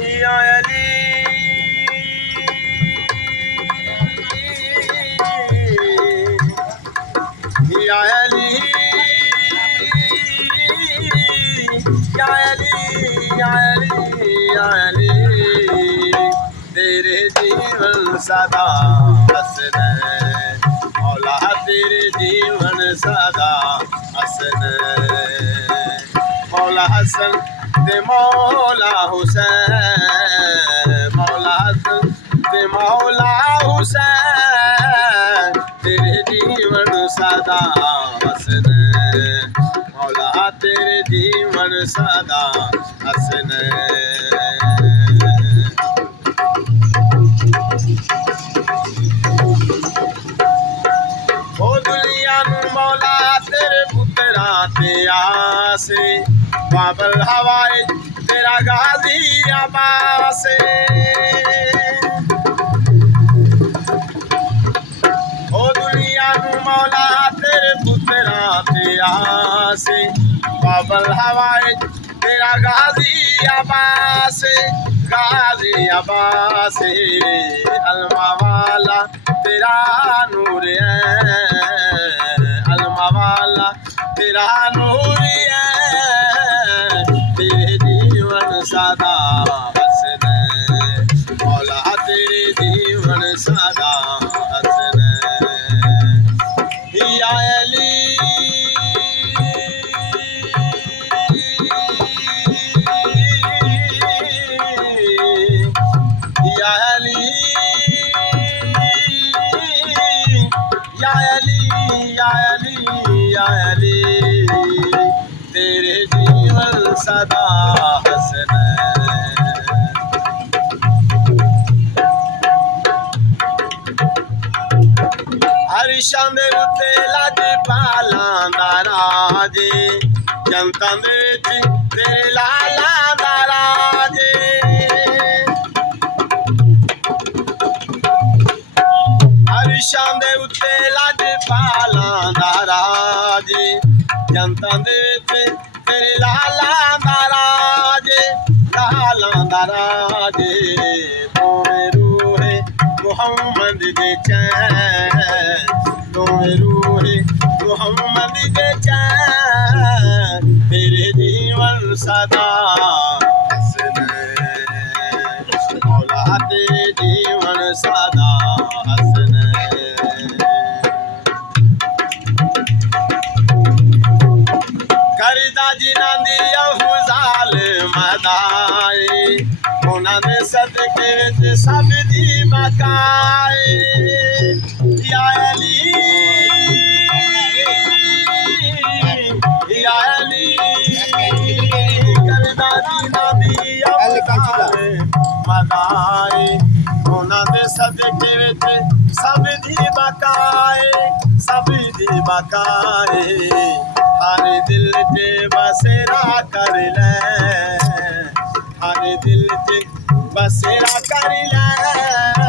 या अली या अली या अली या अली या अली तेरे जीवन सदा हसन मौला तेरे जीवन सदा हसन मौला हसन ते मौला हुसैन मौला हसन ते मौला हुसैन तेरे जीवन सदा हसन मौला तेरे जीवन सदा हसन ओ दुनिया नू मौला तेरे पुत्रा ते आसे बाबल हवाए तेरा गाजी अब्बास ओ दुनिया नू मौला तेरे पुत्रा ते आसे बाबल हवाए तेरा गाजी अब्बास अलमा वाला तेरा नूर है अलमा वाला तेरा नूर है तेरे जीवन सदा हसन मौला तेरे जीवन सदा हसन या अली या अली या अली या अली या अली तेरे जीवन सदा हसन हरिशां दे उत्ते लजपालां दा राजे जनतां दे विच तेरे लालां दा राजे हरिशां दे उत्ते लजपालां दा राजे जनतां दे विच तेरे लालां दा राजे तोमें रूहे मुहम्मद दे चैन तोमें रूहे मुहम्मद दे चैन तेरे जीवन सदा हसन मौला तेरे जीवन सदा हसन करदा जिन्हां दी अफजाल मदाए उन्हां दे सदके विच सब दी बकाए या अली या अली करदा जिन्हां दी अफजाल मदाए उन्हां दे सदके विच सब दी बकाए हर दिल च बसेरा कर ले हर दिल च बसेरा कर ले